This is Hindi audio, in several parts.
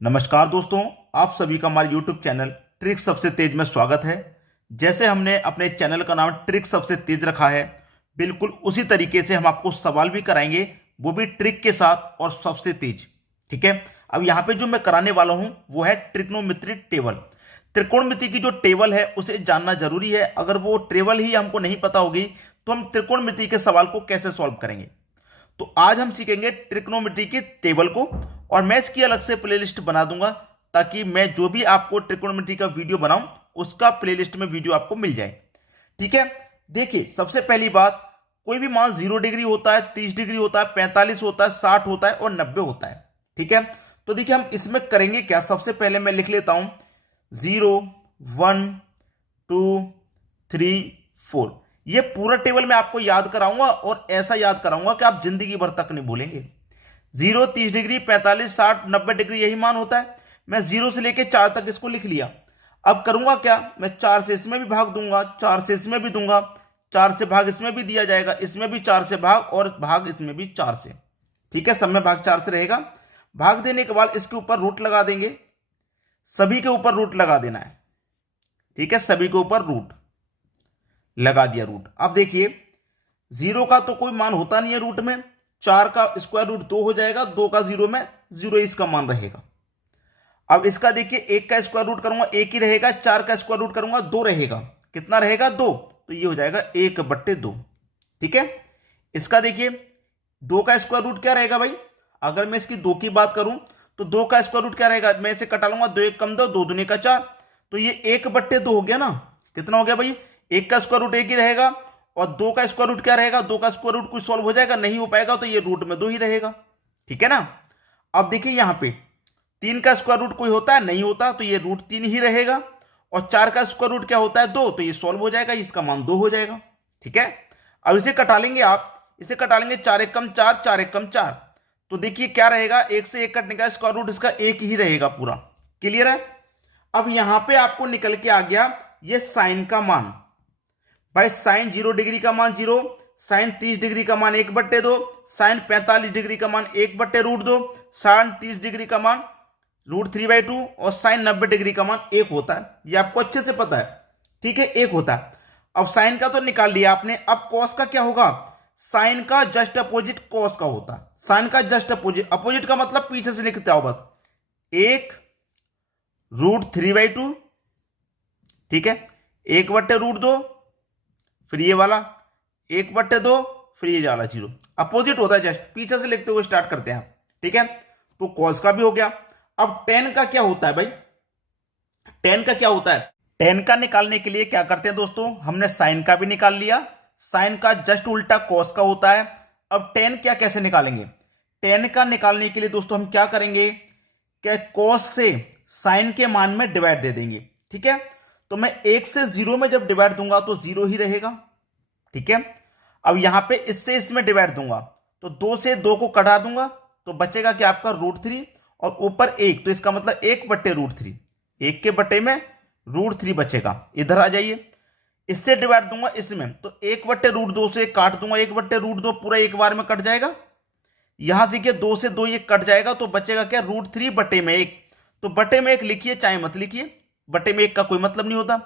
नमस्कार दोस्तों, आप सभी का हमारे YouTube चैनल ट्रिक सबसे तेज में स्वागत है। जैसे हमने अपने चैनल का नाम ट्रिक सबसे तेज रखा है, बिल्कुल उसी तरीके से हम आपको सवाल भी कराएंगे, वो भी ट्रिक के साथ और सबसे तेज। ठीक है। अब यहाँ पे जो मैं कराने वाला हूँ वो है ट्रिग्नोमेट्री टेबल। त्रिकोणमिति की जो टेबल है उसे जानना जरूरी है। अगर वो टेबल ही हमको नहीं पता होगी तो हम त्रिकोणमिति के सवाल को कैसे सॉल्व करेंगे। तो आज हम सीखेंगे ट्रिग्नोमेट्री की टेबल को, और मैं इसकी अलग से प्लेलिस्ट बना दूंगा ताकि मैं जो भी आपको ट्रिग्नोमेट्री का वीडियो बनाऊं उसका प्लेलिस्ट में वीडियो आपको मिल जाए। ठीक है। देखिए, सबसे पहली बात, कोई भी मान 0 डिग्री होता है, 30 डिग्री होता है, 45 होता है, 60 होता है और 90 होता है। ठीक है। तो देखिए हम इसमें करेंगे क्या। सबसे पहले मैं लिख लेता हूं 0, 1, 2, 3, 4। ये पूरा टेबल मैं आपको याद कराऊंगा और ऐसा याद कराऊंगा कि आप जिंदगी भर तक नहीं भूलेंगे। 0, 30 डिग्री, 45, 60, 90 डिग्री यही मान होता है। मैं 0 से लेके 4 तक इसको लिख लिया। अब करूंगा क्या, मैं 4 से इसमें भी भाग दूंगा, 4 से इसमें भी दूंगा, 4 से भाग इसमें भी दिया जाएगा, इसमें भी 4 से भाग और भाग इसमें भी 4 से। ठीक है, सब में भाग 4 से रहेगा। भाग देने के बाद इसके ऊपर रूट लगा देंगे, सभी के ऊपर रूट लगा देना है। ठीक है, सभी के ऊपर रूट लगा दिया रूट। अब देखिए 0 का तो कोई मान होता नहीं है रूट में, 4 का स्क्वायर रूट 2 हो जाएगा, 2 का 0 में 0 इसका मान रहेगा। अब इसका देखिए 1 का स्क्वायर रूट करूंगा 1 ही रहेगा, 4 का स्क्वायर रूट करूंगा 2 रहेगा। कितना रहेगा 2, तो ये हो जाएगा 1/2। ठीक है। इसका देखिए 2 का स्क्वायर रूट क्या रहेगा भाई, अगर मैं इसकी 2 की बात करूं तो 2 का स्क्वायर रूट क्या रहेगा, मैं इसे कटा लूंगा, 2 1 कम 2, 2 दूनी का 4, तो ये 1/2 हो गया ना। कितना हो गया भाई, 1 का स्क्वायर रूट 1 ही रहेगा और 2 का स्क्वायर रूट क्या रहेगा, 2 का स्क्वायर रूट कुछ सॉल्व हो जाएगा, नहीं हो पाएगा, तो ये रूट में 2 ही रहेगा। ठीक है ना। अब देखिए यहां पे 3 का स्क्वायर रूट कोई होता है, नहीं होता, तो ये रूट 3 ही रहेगा। और 4 का स्क्वायर रूट क्या होता है 2, तो ये सॉल्व हो जाएगा, इसका मान 2 हो जाएगा। ठीक है। अब इसे कटा लेंगे आप, इसे कटा लेंगे, 4 1 कम 4, 4 1 कम 4, तो देखिए क्या रहेगा, 1 से 1 कटने का स्क्वायर रूट इसका 1 ही रहेगा पूरा। क्लियर है। अब यहां पे आपको निकल के आ गया ये साइन का मान। भाई साइन 0 डिग्री का मान 0, साइन 30 डिग्री का मान 1/2, साइन 45 डिग्री का मान 1/√2, साइन 30 डिग्री का मान √3/2 और साइन 90 डिग्री का मान 1 होता है। ये आपको अच्छे से पता है। ठीक है, 1 होता है। अब साइन का तो निकाल लिया आपने, अब कॉस का क्या होगा, साइन का जस्ट अपोजिट कॉस का होता है। साइन का जस्ट अपोजिट, अपोजिट का मतलब पीछे से लिखते हो बस, 1√3/2। ठीक है, 1/√2, फिर ये वाला 1/2, फिर ये वाला 0। अपोजिट होता है, जस्ट पीछे से लिखते हुए स्टार्ट करते हैं। ठीक है, तो कॉस का भी हो गया। अब टेन का क्या होता है भाई, टेन का क्या होता है, टेन का निकालने के लिए क्या करते हैं दोस्तों, हमने साइन का भी निकाल लिया, साइन का जस्ट उल्टा कॉस का होता है। अब टेन क्या कैसे निकालेंगे, टेन का निकालने के लिए दोस्तों हम क्या करेंगे, क्या कॉस से साइन के मान में डिवाइड दे देंगे। ठीक है, तो मैं 1 से 0 में जब डिवाइड दूंगा तो 0 ही रहेगा। ठीक है। अब यहां पे इससे इसमें डिवाइड दूंगा तो 2 से 2 को कटा दूंगा, तो बचेगा कि आपका √3 और ऊपर 1, तो इसका मतलब 1/√3, 1 के बटे में √3 बचेगा। इधर आ जाइए, इससे डिवाइड दूंगा इसमें, तो 1/√2 से काट दूंगा, 1/√2 पूरा एक बार में कट जाएगा। यहां से 2 से 2 ये कट जाएगा, तो बचेगा क्या, √3/1। तो बटे में 1 लिखिए चाहे मत लिखिए, बटे में 1 का कोई मतलब नहीं होता।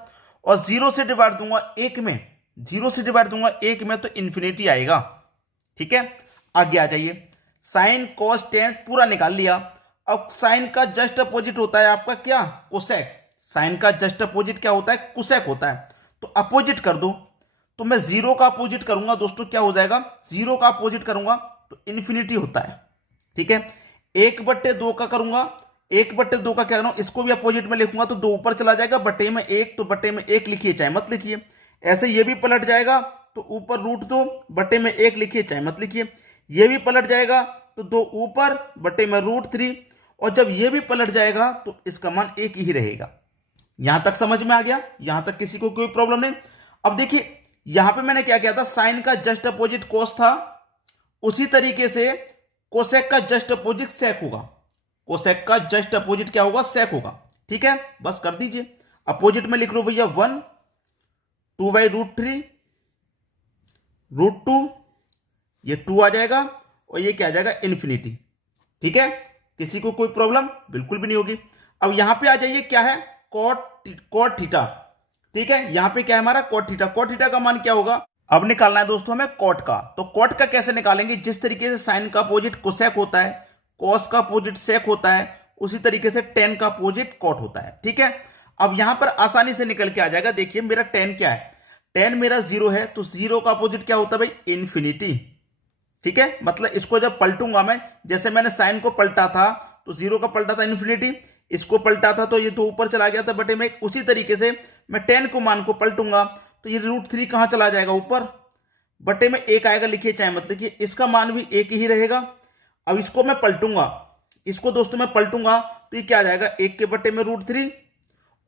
और 0 से डिवाइड दूंगा 1 में, 0 से डिवाइड दूंगा 1 में, तो इन्फिनिटी आएगा। ठीक है, आगे आ जाइए, साइन कॉस टेन पूरा निकाल लिया। अब साइन का जस्ट अपोजिट होता है आपका क्या, कोसेक। साइन का जस्ट अपोजिट क्या होता है, कोसेक होता है। तो अपोजिट कर दो, तो मैं 0 का अपोजिट करूंगा दोस्तों, क्या हो जाएगा, 0 का अपोजिट करूंगा तो इन्फिनिटी होता है। ठीक है, 1/2 का करूंगा, 1/2 का क्या करूं, इसको भी अपोजिट में लिखूंगा तो 2 ऊपर चला जाएगा, बटे में 1, तो बटे में 1 लिखिए चाहे मत लिखिए। ऐसे ये भी पलट जाएगा तो ऊपर √2, बटे में 1 लिखिए चाहे मत लिखिए। ये भी पलट जाएगा तो 2 ऊपर, बटे में √3, और जब ये भी पलट जाएगा तो इसका मान 1 ही रहेगा। यहां तक समझ में आ गया, यहां तक किसी को कोई प्रॉब्लम नहीं। अब देखिए यहां पे मैंने क्या किया था, साइन का जस्ट अपोजिट कॉस था, उसी तरीके से कोसेक का जस्ट अपोजिट सेक होगा। कोसेक का जस्ट अपोजिट क्या होगा, सेक होगा। ठीक है, बस कर दीजिए, अपोजिट में लिख लो भैया 1, 2/√3, √2, ये 2 आ जाएगा और ये क्या आ जाएगा, इन्फिनिटी। ठीक है, किसी को कोई प्रॉब्लम बिल्कुल भी नहीं होगी। अब यहां पे आ जाइए, क्या है, कॉट थीटा। ठीक है, यहां पे क्या है हमारा कॉट थीटा। कॉट थीटा का मान क्या होगा, अब निकालना है दोस्तों हमें कॉट का। तो कॉट का कैसे निकालेंगे, जिस तरीके से साइन का अपोजिट कोसेक होता है, कॉस का अपोजिट सेक होता है, उसी तरीके से टेन का अपोजिट कॉट होता है। ठीक है, अब यहां पर आसानी से निकल के आ जाएगा। देखिए मेरा टेन क्या है, टेन मेरा जीरो है, तो जीरो का अपोजिट क्या होता है भाई, इन्फिनिटी। ठीक है, मतलब इसको जब पलटूंगा मैं, जैसे मैंने साइन को पलटा था तो जीरो का पलटा था इन्फिनिटी, इसको पलटा था तो ये तो ऊपर चला गया था बटे में। उसी तरीके से मैं टेन को मान को पलटूंगा तो ये √3 कहां चला जाएगा, ऊपर बटे में एक आएगा, लिखिए चाहे, मतलब कि इसका मान भी एक ही रहेगा। अब इसको मैं पलटूंगा, इसको दोस्तों मैं पलटूंगा तो ये क्या आ जाएगा, एक के बटे में √3,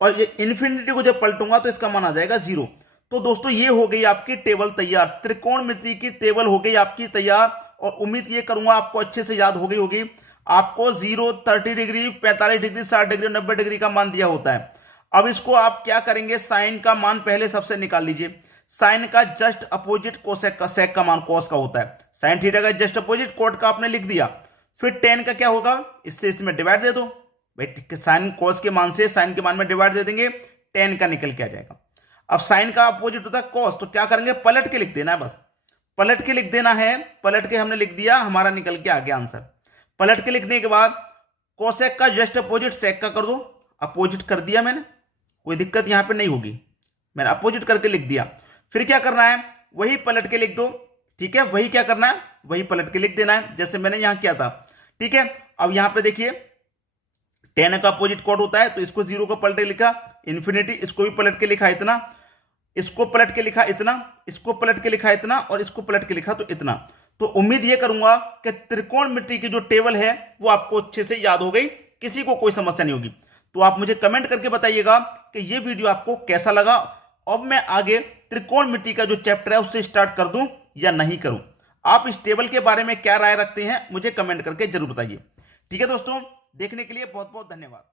और ये इन्फिनिटी को जब पलटूंगा तो इसका मान आ जाएगा 0। तो दोस्तों ये हो गई आपकी टेबल तैयार, त्रिकोणमिति की टेबल हो गई आपकी तैयार। और उम्मीद ये करूंगा आपको अच्छे से याद हो गई होगी। आपको 0, 30 डिग्री, 45 डिग्री, 60 डिग्री, 90 डिग्री का मान दिया होता है। अब इसको आप क्या करेंगे, साइन का मान पहले सबसे निकाल लीजिए। साइन का जस्ट अपोजिट कोसेक का, सेक का मान कॉस का होता है। साइन थीटा का जस्ट अपोजिट कॉट का आपने लिख दिया। फिर टेन का क्या होगा, इससे इसमें डिवाइड दे दो भाई, साइन कॉस के मान से साइन के मान में डिवाइड दे देंगे, टेन का निकल के आ जाएगा। अब साइन का अपोजिट होता है कॉस, तो क्या करेंगे, पलट के लिख देना है, बस पलट के लिख देना है। पलट के हमने लिख दिया, हमारा निकल के आ गया आंसर। पलट के लिखने के बाद कोसेक का जस्ट अपोजिट सेक का कर दो, अपोजिट कर दिया मैंने, कोई दिक्कत यहां पे नहीं होगी, मैंने अपोजिट करके लिख दिया। फिर क्या करना है, वही पलट के लिख दो। ठीक है, वही क्या करना है, वही पलट के लिख देना है, जैसे मैंने यहां किया था। ठीक है, अब यहां पे देखिए टेन का अपोजिट कॉट होता है, तो इसको 0 को पलट के लिखा इन्फिनिटी, इसको भी पलट के लिखा इतना, इसको पलट के लिखा इतना, इसको पलट के लिखा इतना, और इसको पलट के लिखा तो इतना। तो उम्मीद ये करूंगा कि त्रिकोणमिति की जो टेबल है वो आपको अच्छे से याद हो गई, किसी को कोई समस्या नहीं होगी। तो आप मुझे कमेंट करके बताइएगा कि ये वीडियो आपको कैसा लगा। अब मैं आगे त्रिकोणमिति का जो चैप्टर है उससे स्टार्ट कर दूं या नहीं करूं। आप इस टेबल के बारे में क्या राय रखते हैं मुझे कमेंट करके जरूर बताइए। ठीक है दोस्तों, देखने के लिए बहुत बहुत धन्यवाद।